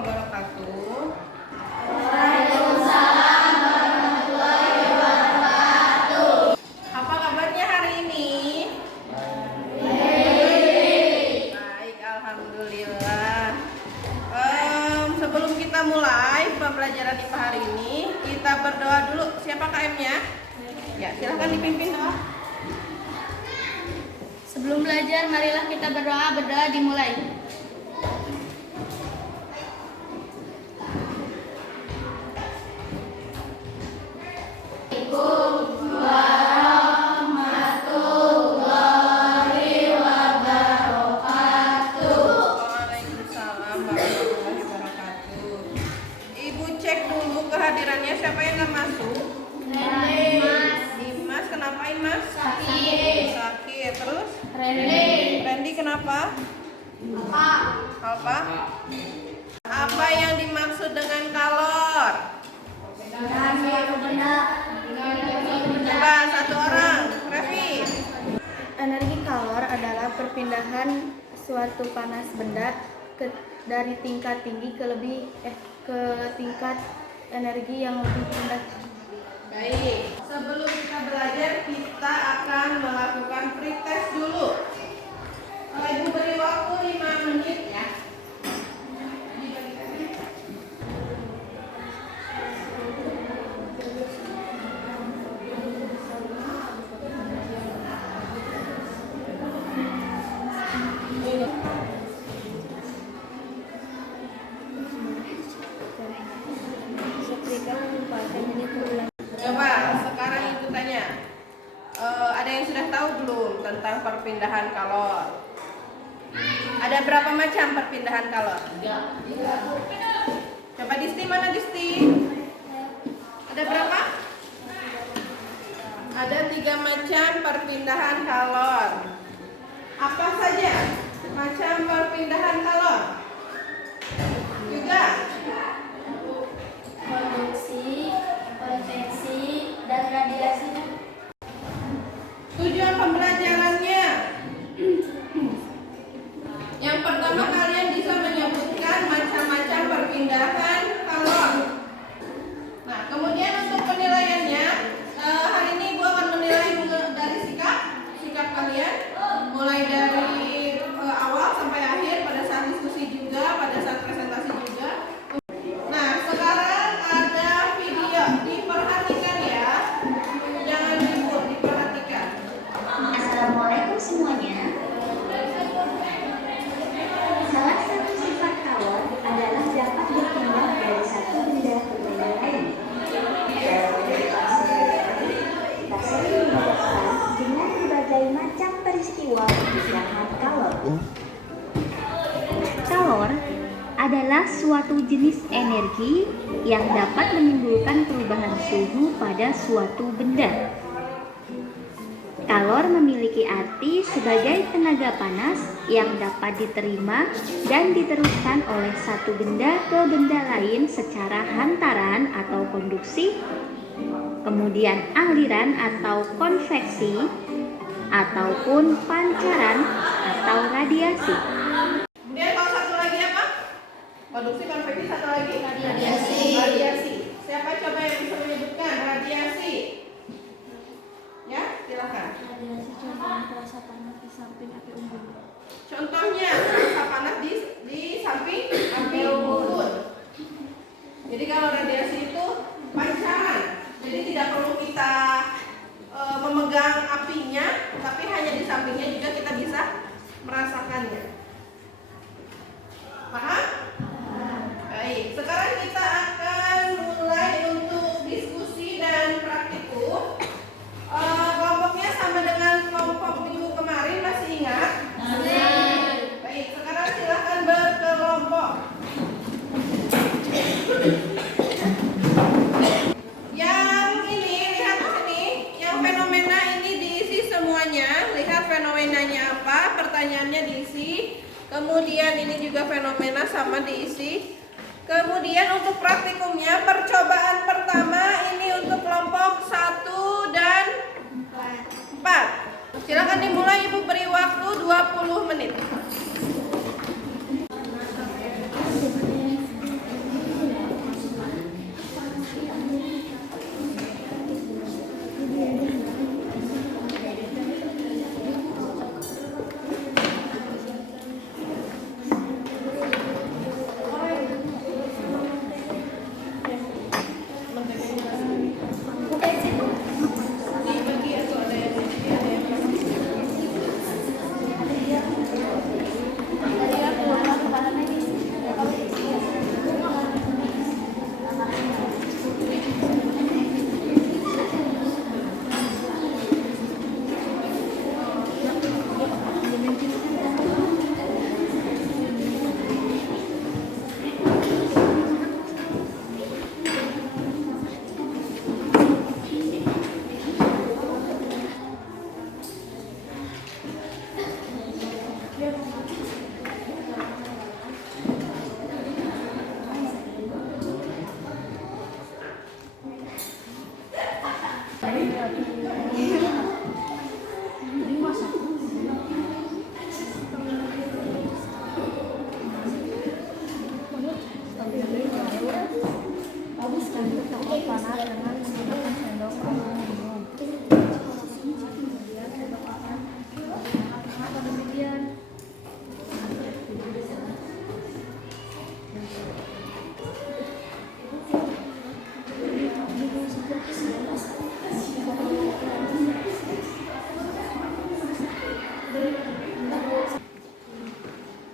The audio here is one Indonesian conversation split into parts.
wabarakatuh. Waalaikumsalam warahmatullahi wabarakatuh. Apa kabarnya hari ini? Baik. Baik, alhamdulillah. Sebelum kita mulai pembelajaran IPA hari ini, kita berdoa dulu. Siapa KM-nya? Ya, silahkan dipimpin doa. Sebelum belajar, marilah kita berdoa. Berdoa dimulai. Waalaikumsalam warahmatullahi wabarakatuh. Ibu cek dulu kehadirannya. Siapa yang nggak masuk? Dimas, kenapa Dimas? Sakit. Terus? Randy kenapa? Apa? Apa yang dimaksud dengan kalor? Coba satu orang, Revi. Energi kalor adalah perpindahan suatu panas benda dari tingkat tinggi ke tingkat energi yang lebih rendah. Baik, sebelum kita belajar, kita akan melakukan pretest dulu. Ibu beri waktu 5 menit ya. Coba sekarang ibu tanya, ada yang sudah tahu belum tentang perpindahan kalor? Ada berapa macam perpindahan kalor? Coba Disti, mana Disti? Ada berapa? Ada 3 macam perpindahan kalor. Apa saja macam perpindahan kalor? Juga Konduksi, konveksi, dan radiasi. tujuan pembelajarannya. Yang pertama, kalian bisa menyebutkan macam-macam perpindahan kalor. Nah, kemudian untuk penilaiannya, hari ini Ibu akan menilai dari sikap kalian, mulai dari awal sampai akhir, pada saat diskusi juga, pada saat presentasi juga. Nah, sekarang ada video, diperhatikan ya, jangan ribut, diperhatikan. Assalamualaikum semuanya. Salah satu sifat kalor adalah dapat berpindah dari satu benda ke benda lain. Dalam edukasi kita sering dihadapkan dengan berbagai macam peristiwa perpindahan kalor. Kalor adalah suatu jenis energi yang dapat menimbulkan perubahan suhu pada suatu benda. Kalor memiliki arti sebagai tenaga panas yang dapat diterima dan diteruskan oleh satu benda ke benda lain secara hantaran atau konduksi, kemudian aliran atau konveksi, ataupun pancaran atau radiasi. Kemudian kalau satu lagi apa? Konduksi, konveksi, satu lagi? Radiasi. Siapa coba yang bisa menyebutkan radiasi? Ya, silakan. Radiasi contohnya terasa panas di samping api unggun. Contohnya terasa panas di samping api unggun. Jadi kalau radiasi itu pancaran. Jadi tidak perlu kita memegang apinya, tapi hanya di sampingnya juga kita bisa merasakannya. Paham? Baik, sekarang kita akan mulai untuk diskusi dan praktikum. Kelompoknya sama dengan kelompok minggu kemarin, masih ingat? Baik, sekarang silakan berkelompok. Yang ini, lihat sini, yang fenomena ini diisi semuanya. Lihat fenomenanya apa, pertanyaannya diisi. Kemudian ini juga fenomena sama diisi. Kemudian untuk praktikumnya, percobaan pertama ini untuk kelompok 1 dan 4. Silakan dimulai, Ibu beri waktu 20 menit.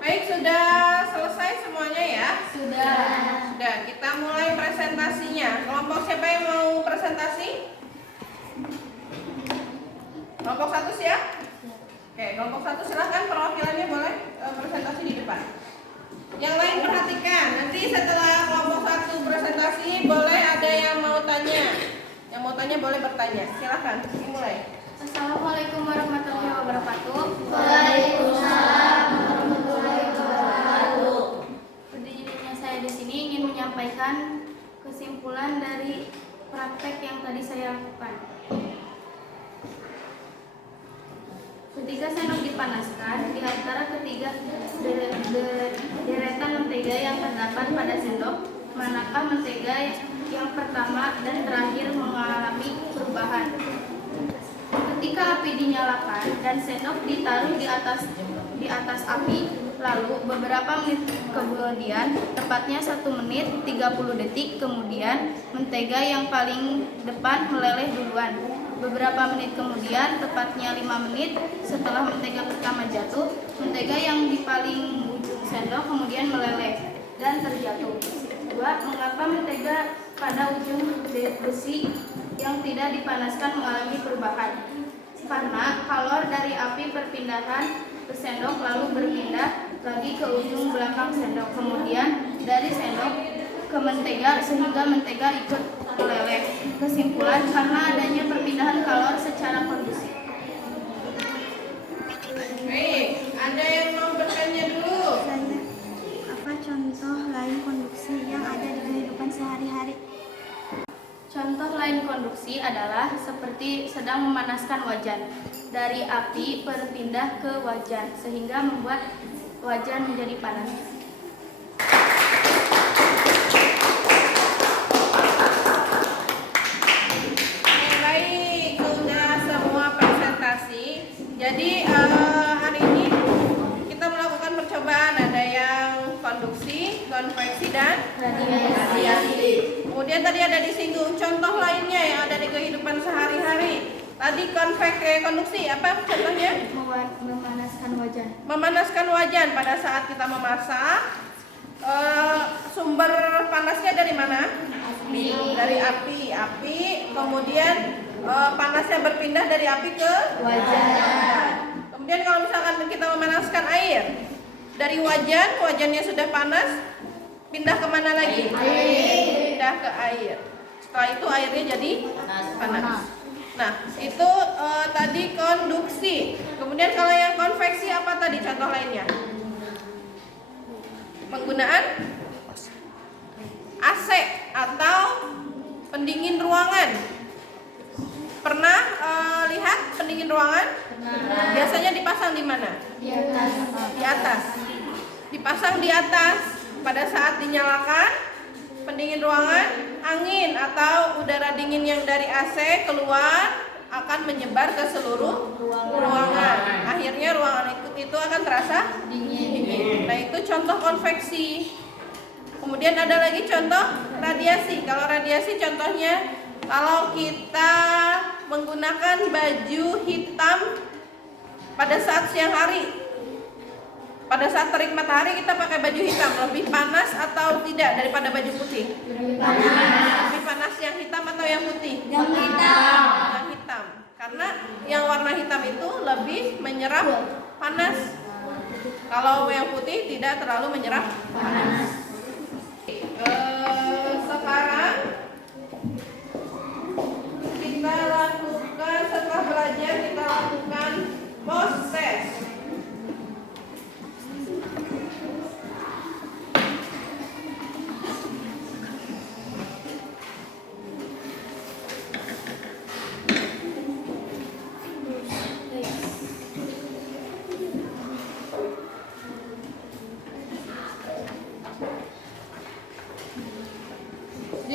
Baik, sudah selesai semuanya ya? Sudah. Kita mulai presentasinya. Kelompok siapa yang mau presentasi? Kelompok 1 siap? Oke, kelompok 1 silahkan perwakilannya boleh presentasi di depan. Yang lain perhatikan, nanti setelah kelompok 1 presentasi boleh ada yang mau tanya. Yang mau tanya boleh bertanya. Silahkan, dimulai. Assalamualaikum warahmatullahi wabarakatuh. Waalaikumsalam warahmatullahi wabarakatuh. Berdirinya saya di sini ingin menyampaikan kesimpulan dari praktek yang tadi saya lakukan. Ketika sendok dipanaskan, di antara ketiga deretan mentega yang terdapat pada sendok, manakah mentega yang pertama dan terakhir mengalami perubahan? Ketika api dinyalakan dan sendok ditaruh di atas api, lalu beberapa menit kemudian, tepatnya 1 menit 30 detik kemudian, mentega yang paling depan meleleh duluan. Beberapa menit kemudian, tepatnya 5 menit setelah mentega pertama jatuh, mentega yang di paling ujung sendok kemudian meleleh dan terjatuh. 2. Mengapa mentega pada ujung besi yang tidak dipanaskan mengalami perubahan? Karena kalor dari api perpindahan ke sendok lalu berpindah lagi ke ujung belakang sendok, kemudian dari sendok ke mentega sehingga mentega ikut meleleh. Kesimpulan, karena adanya perpindahan kalor secara kondusif. Baik, ada yang mau bertanya dulu? Apa contoh lain konduksi yang ada di kehidupan sehari-hari? Contoh lain konduksi adalah seperti sedang memanaskan wajan. Dari api berpindah ke wajan sehingga membuat wajan menjadi panas. Baik, sudah semua presentasi. Jadi hari ini kita melakukan percobaan, ada yang konduksi, konveksi, dan radiasi. Kemudian tadi ada disinggung contoh lainnya yang ada di kehidupan sehari-hari. Tadi konduksi, apa contohnya? Memanaskan wajan. Memanaskan wajan. Pada saat kita memasak, sumber panasnya dari mana? Dari api. Kemudian panasnya berpindah dari api ke wajan. Kemudian kalau misalkan kita memanaskan air, dari wajannya sudah panas, pindah kemana lagi? Pindah ke air. Setelah itu airnya jadi panas. Nah, itu tadi konduksi. Kemudian kalau yang konveksi apa tadi contoh lainnya? Penggunaan AC atau pendingin ruangan. Pernah lihat pendingin ruangan? Biasanya dipasang di mana? Di atas. Dipasang di atas. Pada saat dinyalakan pendingin ruangan, angin atau udara dingin yang dari AC keluar akan menyebar ke seluruh ruangan. Akhirnya ruangan itu akan terasa dingin. Nah, itu contoh konveksi. Kemudian ada lagi contoh radiasi. Kalau radiasi contohnya kalau kita menggunakan baju hitam pada saat siang hari. Pada saat terik matahari kita pakai baju hitam, lebih panas atau tidak daripada baju putih? Lebih panas yang hitam atau yang putih? Yang hitam. Karena yang warna hitam itu lebih menyerap panas. Kalau yang putih tidak terlalu menyerap panas. Sekarang kita lakukan, setelah belajar kita lakukan post test.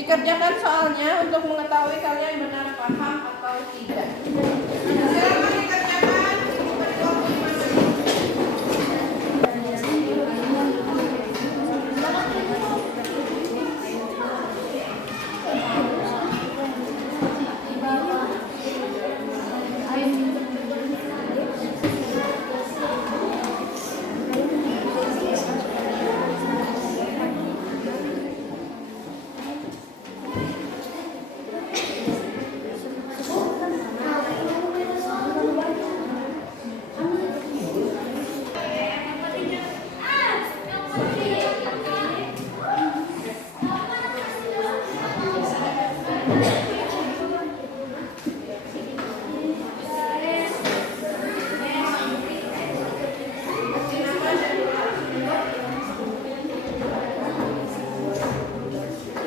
dikerjakan soalnya untuk mengetahui kalian benar paham atau tidak. Silakan dikerjakan. Beri waktu 5 menit.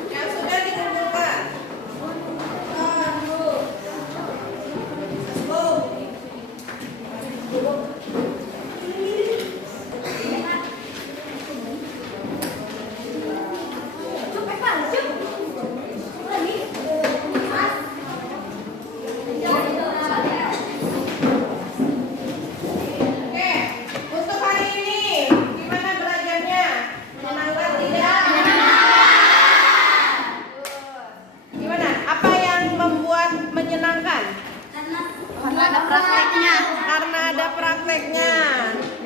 Yang sudah dikumpulkan. Oke, untuk hari ini gimana belajarnya? Menyenangkan tidak? Gimana? Apa yang membuat menyenangkan? Karena ada prakteknya. Karena ada prakteknya.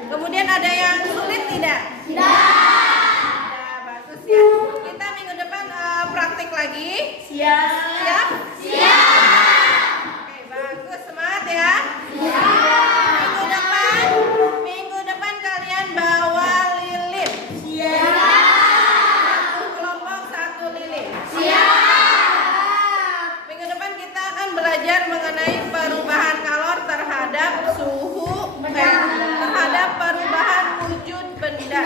Kemudian ada yang sulit tidak? Tidak. Ya, bagus ya. Kita minggu depan praktek lagi. Siap. Siap? Oke, bagus. Semangat ya. Minggu depan kalian bawa lilin. Satu kelompok, satu lilin. Minggu depan kita akan belajar mengenai perubahan kalor terhadap suhu, terhadap perubahan wujud benda.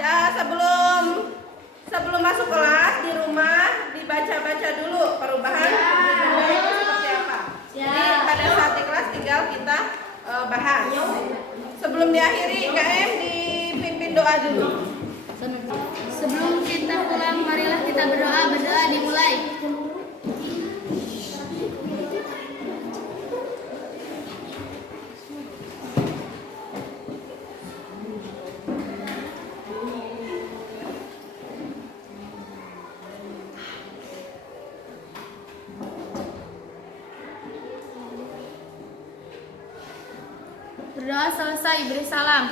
Ya, sebelum masuk kelas di rumah dibaca-baca dulu perubahan benda itu seperti apa. Jadi pada saat di kelas tinggal kita bahas. Sebelum diakhiri KM dipimpin doa dulu. Sebelum kita pulang, marilah kita berdoa. Berdoa dimulai. Berdoa selesai, beri salam.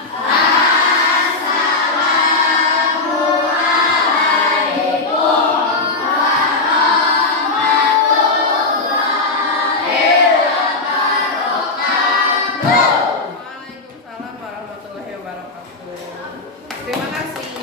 Waalaikumsalam warahmatullahi wabarakatuh. Terima kasih.